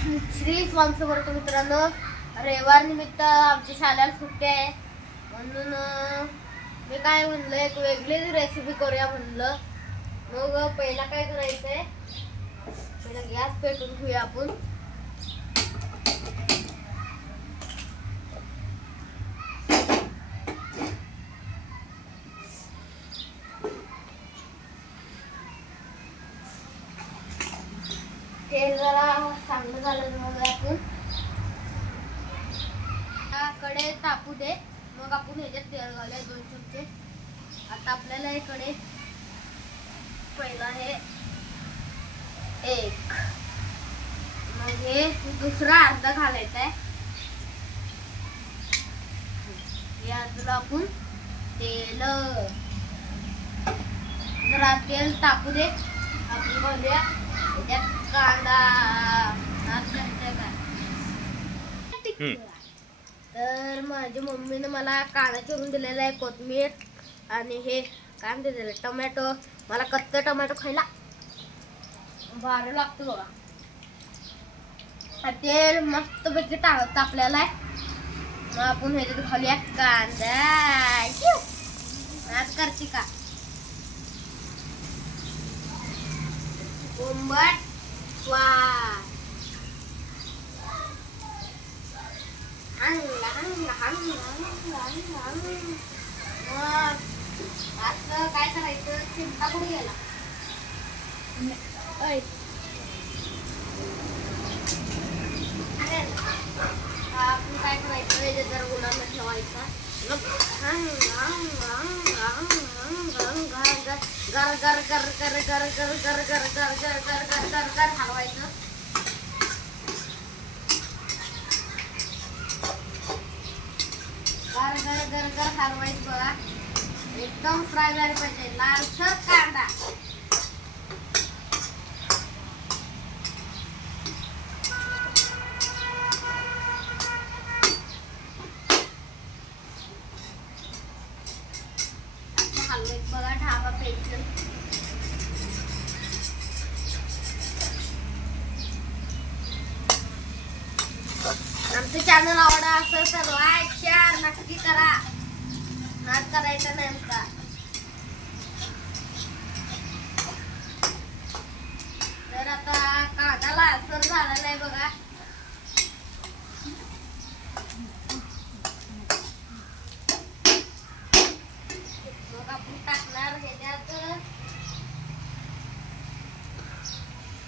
श्री स्वामी समर्थ मित्रांनो, रविवार निमित्त आमच्या शाळेला सुट्टी आहे म्हणून मी काय म्हणलं एक वेगळीच रेसिपी करूया म्हणलं. मग पहिला काय करायचंय, पहिला गॅस पेटवून घेऊया आपण. तेल जरा चांगलं झालं मग आपण कडे तापू दे. मग आपण ह्याच्यात तेल घालूया 2 चमचे. आता आपल्याला इकडे पहिला हे 1, मग हे दुसरा अर्धा घालायचा आहे. हे अर्धा आपण तेल जरा तेल तापू दे. आपण घालूया त्याच्यात कांदा. तर माझ्या मम्मीने मला कांदा चिरून दिलेला आहे, कोथिंबीर आणि हे काय म्हणते टोमॅटो. मला कच्चा टोमॅटो खायला भारी लागतो बघा. तेल मस्त पैकी तापलेला आहे. मग आपण ह्याच्यात घालूया कांदा. आज करते का कोंबट स्वाद. असं काय करायचं, चिमटा कुठे गेला आपण काय करायचं, हे जरा उन्हामध्ये ठेवायचा. गर गर गर गर गर गर गर गर गर गर गर गर गर गर हलवायचं. गर गर गर गर हलवायचं बघा. एकदम फ्राय झाले पाहिजे, लालसर कांदा. हलवायचं बघा ढाबा पेन्सिल. आमचं चॅनल आवडा असेल तर लाईक शेअर नक्की करा. नाद करायचा नाही आमचा. तर आता कांदा लालसर झालेला आहे बघा. मग आपण टाकणार ह्याच्यात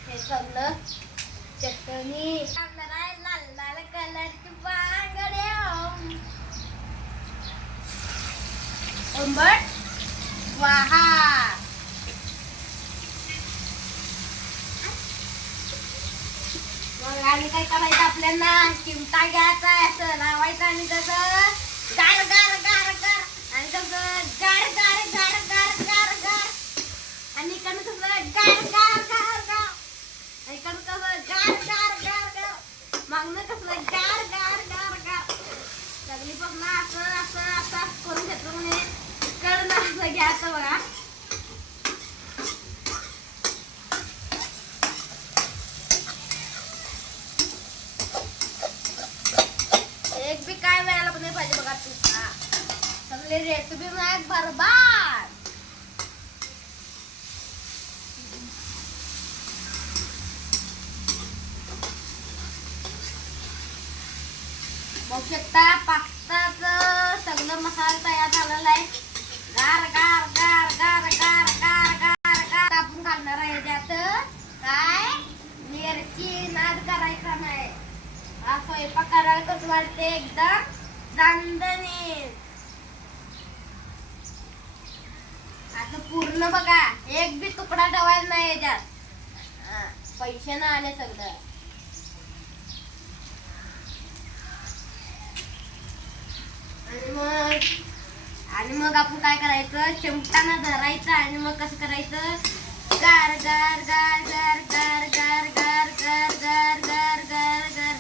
हे सगळं चटणी. लाल लाल कलरची बांगड्या कोंबट स्वाहा. मग आणि काय करायचं, आपल्याला चिमटा घ्यायचा आहे, असं लावायचं आणि तसं गार गार गार गार आणि तसं गार गार गार गार गार गार आणि इकडनं तसं गार गार गार गार आणि इकडनं कसं गार गार गार गार मागणं कसलं गार गार गार गार. सगळी पण असं असं असं करून घेतो म्हणजे इकडनं असं घ्यायचं बघा. एक बी काय वेळाला पण नाही पाहिजे बघा. तुझा सगळे रेसिपी नाही बरबाद. बघू शकता पास्ताचं सगळं मसाला तयार झालेला आहे. गार गार गार गार गार गार गार गार. आपण घालणार आहे त्यात काय मिरची. नाद करायचा नाही. हा स्वयंपाक करायला कसं वाटते, एकदम दणदणीत. असं पूर्ण बघा, एक बी तुकडा ठेवायचा नाही याच्यात. पैसे ना आले सगळं. आणि मग आपण काय करायचं, चिमटानं धरायचं आणि मग कसं करायचं, गार गार गार गार गार गार गार गार गार गार गार गार.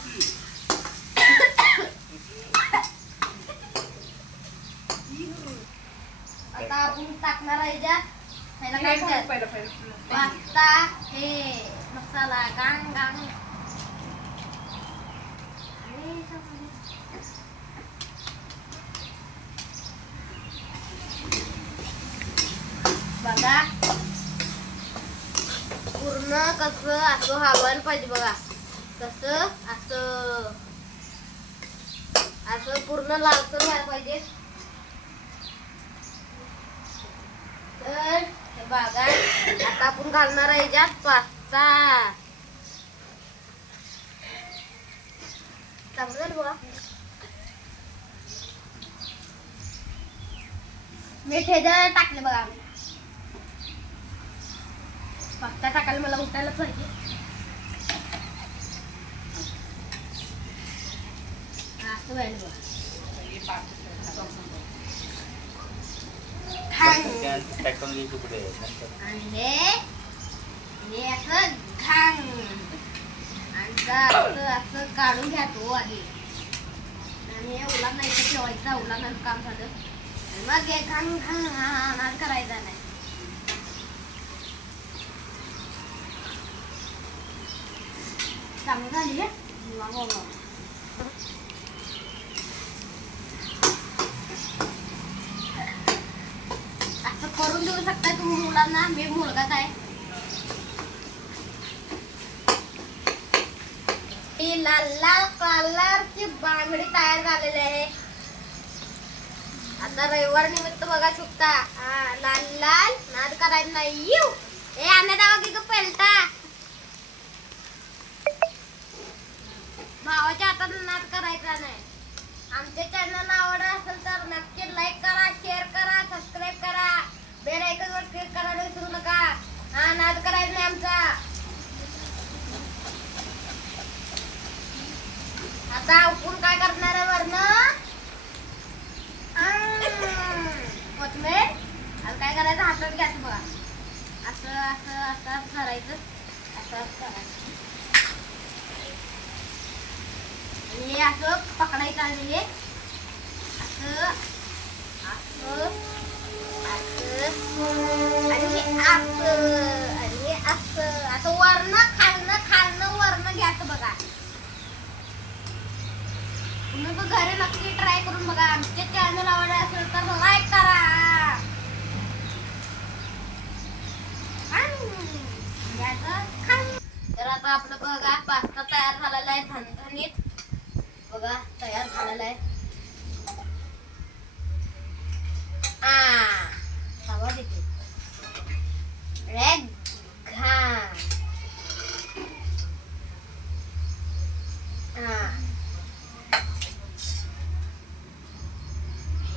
आता आपण टाकणार आहे ज्यात पास्ता हे मसाला गांग गांग आता पूर्ण कसं असं हलवायला पाहिजे बघा. कसं असं असं पूर्ण लालसर व्हायला पाहिजे. तर हे बघा आता आपण घालणार आहे याच्यात पास्ता. चांगलं बघा. मीठ ह्याच्यात टाकले बघा. पास्ता टाकायला मला उठायला पाहिजे. असं व्हायला बघा. आणि हे असं घाण आणि असं काढून घ्या तो आधी. आणि हे उला नाही तर ठेवायचा. उला नाही काम झालं मग हे घाण घाण करायचा नाही. चांगलं झाली आहे. असं करून देऊ शकता तुम्ही मुलांना. मी मुलगाच आहे. ही लाल लाल कलरची बांगडी तयार झालेली आहे. आता रविवार निमित्त बघा शकता. लाल लाल नाद करायचं नाही. ए आणण्यात आवा की पेलटा भावाच्या हातात नाद करायचा नाही. आमच्या चॅनल आवडत असेल तर नक्की लाईक करा, शेअर करा, सबस्क्राईब करा, बेल आयकॉनवर क्लिक करायला विसरू नका. नाद करायचा नाही आमचा. आता आपण काय करणार आहे वरनं कोथमीर. आता काय करायचं हातात घ्यायचं बघा. असं असं असं करायचं. असं असं करायचं आणि हे असं पकडायचं. आणि हे असं असं असं आणि हे असं आणि हे असं असं वरनं खालनं खालनं वरनं घ्यायचं बघा. तुम्ही पण घरी नक्की ट्राय करून बघा. आमचे चॅनल आवडले असेल तर लाईक करा. तर आता आपलं बघा पास्ता तयार झालेला आहे. झणझणीत बघा तयार झालेला आहे. हवा देते रेड घाण.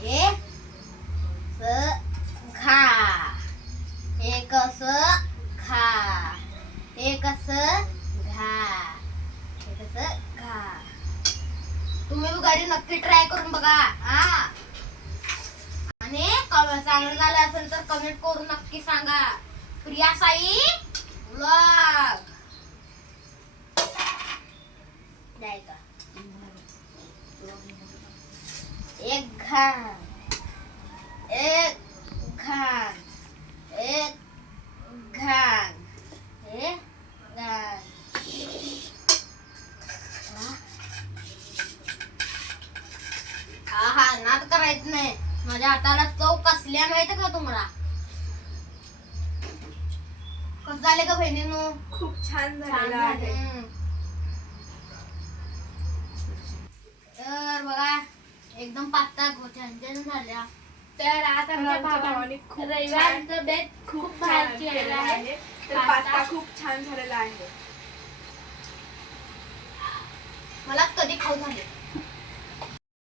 हे स खा. हे कसं खा. हे कसं घा. हे कसं घा. तुम्ही घरी नक्की ट्राय करून बघा. आणि चांगलं झालं असेल तर कमेंट करून नक्की सांगा. प्रिया साई व्लॉग द्यायचा. एक घाण एक घाण एक घाण एक घाण. नाद करायचं नाही. माझ्या हाताला चव कसल्या माहिती का तुम्हाला. कसं झाले का बहिणीनो. खूप छान झालेलं आहे. तर बघा एकदम पातळ झणझण झाल्या. तर आज आमच्या भावाने रविवारचं बेत खूप छान केलेला आहे. तर पास्ता खूप छान झालेला आहे. मला कधी खाऊ झाले.